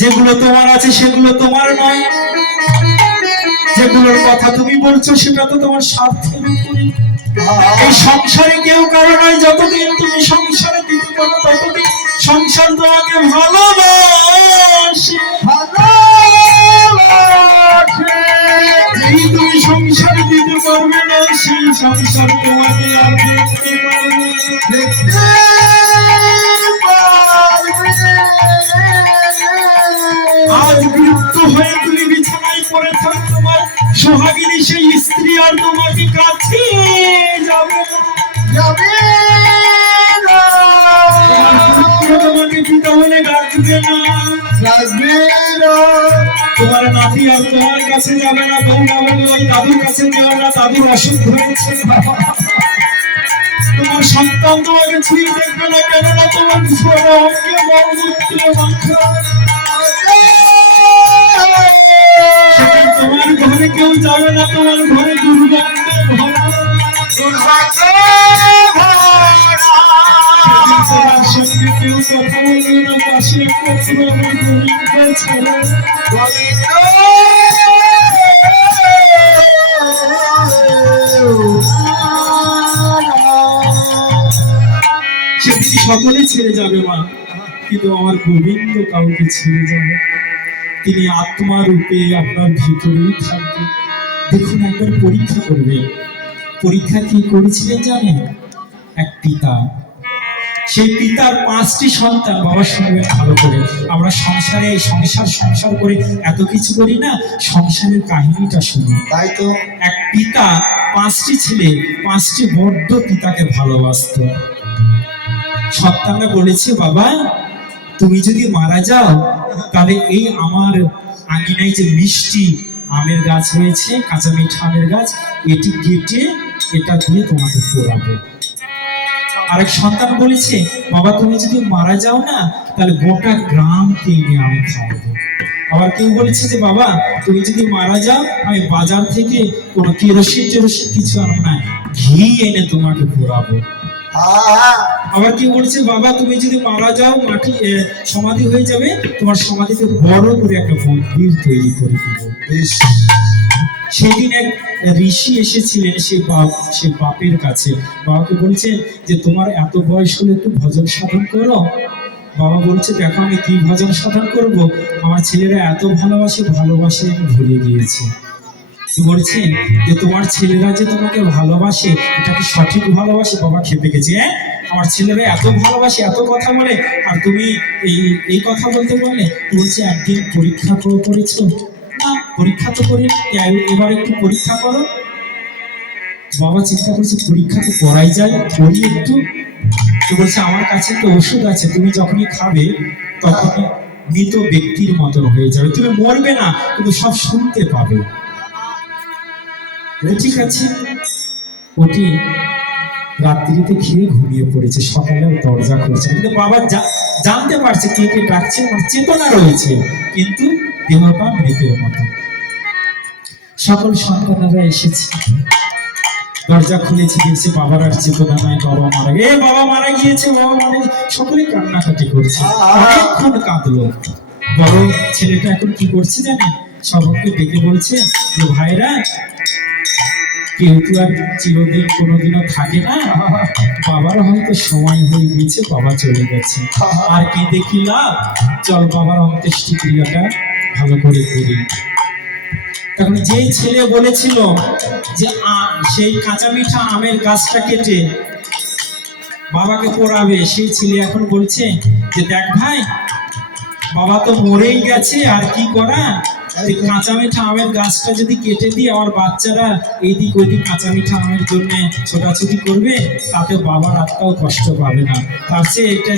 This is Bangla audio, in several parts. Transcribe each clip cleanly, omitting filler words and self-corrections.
যেগুলো তোমার আছে সেগুলো তোমার নয়, যেগুলোর কথা তুমি বলছো সেটা তো তোমার স্বার্থের উপরে। এই সংসারে কেউ কারো নয়, যতদিন তুমি সংসারে দিতে পারো ততদিন সংসার তোমাকে ভালোবাসে। যেই তুমি সংসারে দিতে পারবে না সেই সংসার তোমাকে আর দেখতে পারবে না। আজ মৃত্যু হয়ে তুমি বিছানায় পড়ে থাকো, তোমার সোহাগিনী সেই স্ত্রী আর তোমাকে কাছে যাবে না, তোমাকে পিতা বলে ডাকবে না, তোমার নাতি আর তোমার কাছে যাবে না, বৌমা বলে ওই দাদুর কাছে যাবে না, দাদুর অসুখ হয়েছে। তোমার সন্তান তোমাকে ছুঁয়ে দেখবে না, কেননা তোমার অঙ্গে মলমূত্র মাখা। তোমার ঘরে কেউ যাবে না, তোমার ঘরে দুর্গন্ধে ভরা। তোমার সঙ্গে কেউ কথা বলবে না, পাশে একটা পুরনো গোবিন্দ ছেলে। সেদিন সকলে ছেড়ে যাবে মা, কিন্তু আমার গোবিন্দ কাউকে ছেড়ে যাবে। তিনি আত্মা রূপে আপনার ভিতরেই থাকবে। দেখুন, একবার পরীক্ষা করবে। পরীক্ষা কি করেছিলেন জানেন? এক পিতা, সেই পিতার 5টি সন্তান। বাবা শুনবেন ভালো করে, আমরা সংসারে সংসার করে এত কিছু করি না, সংসারের কাহিনীটা শুনুন। তাই তো এক পিতা 5টি ছেলে, 5টি বড্ড পিতাকে ভালোবাসত। সন্তানরা বলেছে, বাবা তুমি যদি মারা যাও তাহলে এই আমার আঙিনায় যে মিষ্টি আমের গাছ হয়েছে, কাঁচা মিঠা আমের গাছ, এটি কেটে এটা দিয়ে তোমাকে পোড়াবো। আরেক সন্তান বলেছে, বাবা তুমি যদি মারা যাও না তাহলে গোটা গ্রামকে এনে আমি খাওয়াবো। আবার কেউ বলেছে যে বাবা তুমি যদি মারা যাও আমি বাজার থেকে কোনো কেরোসিন কিছু আনবো না, ঘি এনে তোমাকে পোড়াবো। আবার কেউ বলেছে, বাবা তুমি যদি মারা যাও মাটি সমাধি হয়ে যাবে, তোমার সমাধিতে বড় করে একটা মন্দির তৈরি করে দেবো। সেদিন এক ঋষি এসেছিলেন সে বাপের কাছে। বাবাকে বলছে যে তোমার এত বয়স হলে একটু ভজন সাধন করো। বাবা বলছে, দেখো আমি কি ভজন সাধন করব, আমার ছেলেরা এত ভালোবাসে আমি ভুলে গিয়েছি। বলছে যে তোমার ছেলেরা যে তোমাকে ভালোবাসে এটা কি সঠিক ভালোবাসে? বাবা খেপে গেছে। আমার ছেলেরা এত ভালোবাসে, এত কথা বলে, আর তুমি এই কথা বলতে বললে? বলছে একদিন পরীক্ষা করেছো না? পরীক্ষা তো করি, এবার একটু পরীক্ষা করো। বাবা চিন্তা করছে, পরীক্ষা তো করাই যায়, করি একটু। তো বলছে, আমার কাছে তো ওষুধ আছে, তুমি যখনই খাবে তখনই মৃত ব্যক্তির মতন হয়ে যাবে, তুমি মরবে না কিন্তু সব শুনতে পাবে। ঠিক আছে, ওটি রাত্রিতে খেয়ে ঘুমিয়ে পড়েছে, সকালে দরজা খুলছে, কিন্তু বাবা জানতে পারছে কে কে ডাকছে, আমার চেতনা রয়েছে কিন্তু দেহটা মৃতের মতো। সকল সন্তানেরা এসেছে, দরজা খুলেছে, দেখছে বাবার আর চেতনা নাই, বাবা মারা গিয়ে বাবা মারা গিয়েছে, বাবা মারা গিয়েছে। সকলে কান্নাকাটি করছে, অনেকক্ষণ কাঁদলো। বড় ছেলেটা এখন কি করছে জানেন? সবাইকে ডেকে বলছে যে ভাইরা, কেউ তো আর চিরদিন কোনোদিনও থাকে না, বাবার হয়তো সময় হয়ে গেছে, বাবা চলে গেছে, আর কি দেখি লাভ, চল বাবার অন্ত্যেষ্টি ক্রিয়াটা ভালো করে করি। তখন যে ছেলে বলেছিল যে সেই কাঁচা মিঠা আমের গাছটা কেটে বাবাকে পোড়াবে, সেই ছেলে এখন বলছে যে দেখ ভাই, বাবা তো মরেই গেছে, আর কি করা, কাঁচা মিঠা আমের গাছটা যদি কেটে দিই আমার বাচ্চারা এইদিক ওইদিক কাঁচা মিঠা আমের জন্য ছোটাছুটি করবে, তাতে বাবার আত্মাও কষ্ট পাবে না, তার চেয়ে এটা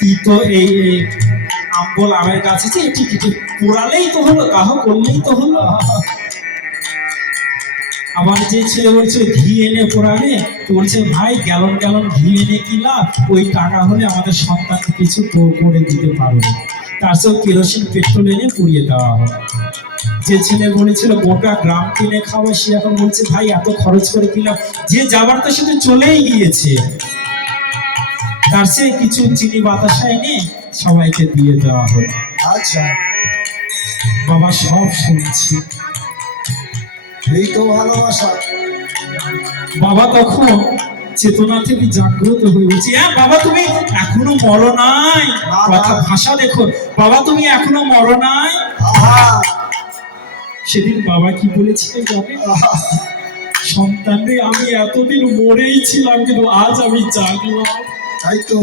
তিতো এই আম্বল আমের গাছ আছে, এটি কেটে পোড়ালেই তো হলো, দাহ করলেই তো হলো। আবার যে ছেলে বলছিল ঘি এনে পোড়াবে, তো বলছে ভাই গ্যালন ঘি এনে কি লাভ, ওই টাকা হলে আমাদের সন্তান কিছু করে দিতে পারবে, তার চেয়ে কেরোসিন পেট্রোল এনে পুড়িয়ে দেওয়া হয়। যে ছেলে বলেছিল গোটা গ্রাম কিনে খাওয়া, সে এখন বলছে ভাই এত খরচ করে কি লাভ, যে যাবার তো সেটা চলেই গিয়েছে, তার চেয়ে কিছু চিনি বাতাসা এনে সবাইকে দিয়ে দেওয়া হলো। আচ্ছা, বাবা সব শুনছি। এই তো ভালোবাসা। বাবা তখন চেতনা থেকে জাগ্রত হয়ে গেছে। হ্যাঁ বাবা, তুমি এখনো মরো নাই। কথা ভাষা দেখো, বাবা তুমি এখনো মরো নাই। আহা, সেদিন বাবা কি বলেছিলেন জানে? আহা, সন্তান রে, আমি এতদিন মরেই ছিলাম, কিন্তু আজ আমি জাগলাম। তাই তো।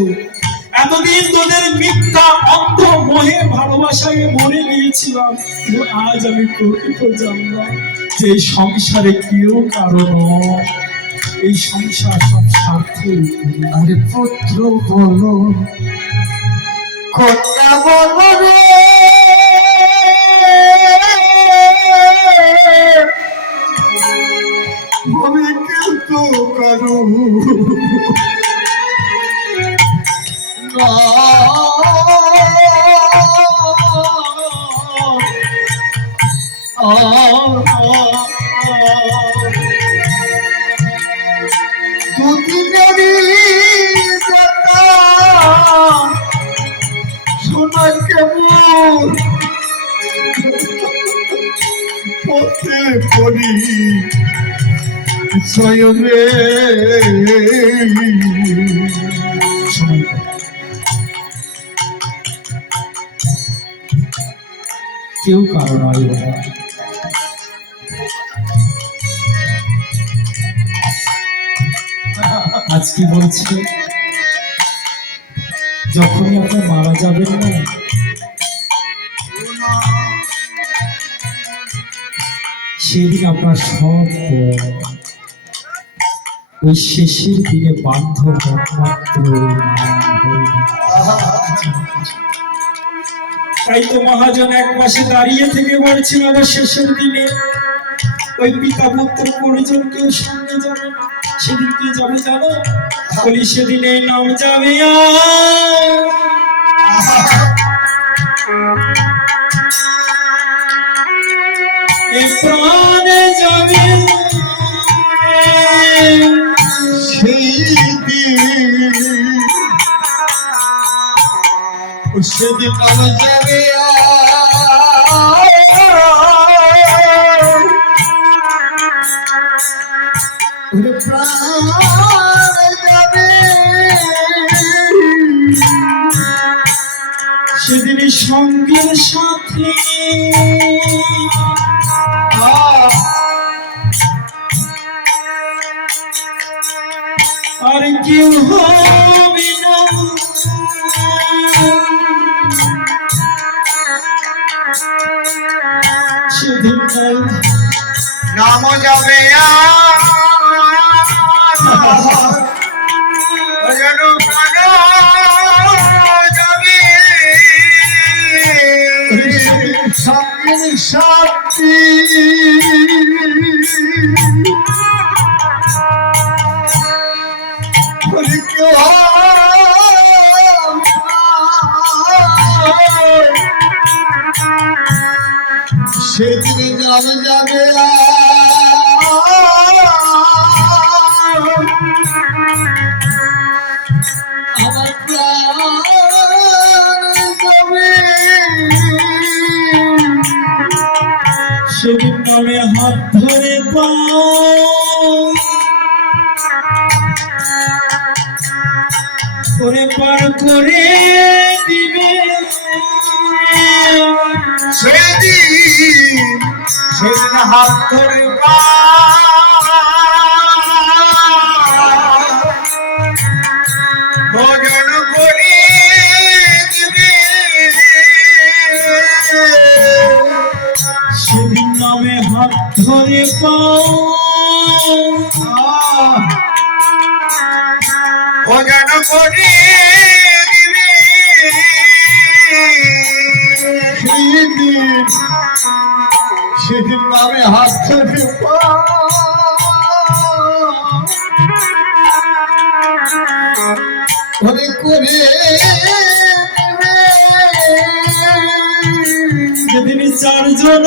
এতদিন তোদের মিথ্যা অন্ধ মোহে ভালোবাসায় মরে গিয়েছিলাম, কিন্তু আজ আমি প্রকৃত জানলাম যে এই সংসারে কেউ কারণ নয়। এই সংসার সব স্বার্থের উপরে। আরে পুত্র বলো, কন্যা বলো রে, আমি কিন্তু কারো না। দুদিনেরই কথা শোনা কেমন পথে পড়ি স্বয়নে। সময় কম। কেউ কারণ নয় বাবা। আজ কি বলছে, যখনই আপনি মারা যাবেন না, সেদিন আপনার সব ওই শেষের দিনে বান্ধব একমাত্র ওই নাম হরিনাম। তাই তো মহাজন এক পাশে দাঁড়িয়ে থেকে বলছিল, আবার শেষের দিনে ওই পিতা পুত্র পরিজন কেউ সঙ্গে যাবে না। সেদিন কে যাবে জানো? বলি সেদিনে নাম যাবে এ প্রাণে যাবে সেই দিন সেদিন আমার যাবে প্রাণ যাবে। সেদিন সঙ্গের সাথে আর কেউ হবে না। সেদিন নাম যাবে যাবে সঙ্গের সাথী সেদিনে জানা যাবে আমার প্রাণ যাবে। সেদিন নামে হাত ধরে পাও করে পার করে দিবে। সেদিন সেদিন হাত ধরে ভোজন করে দিবে। সেদিন নামে হাত ধরে পাও ভোজন করে দিবে। সেদিন নামে হাত ধরে করে করে যেদিন চারজন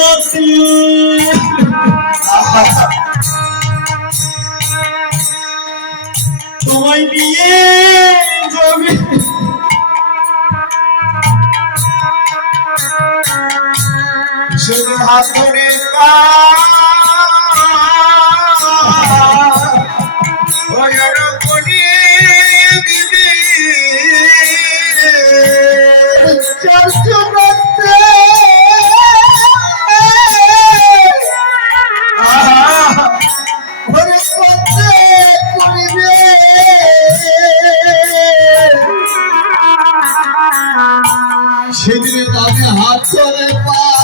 তোমায় নিয়ে যাবে। শুধু হাত ধরে ও যেন করিয়ে দিবি চর্চনাতে ওরে করতে করিবে সেদিন আমি হাত ধরে পা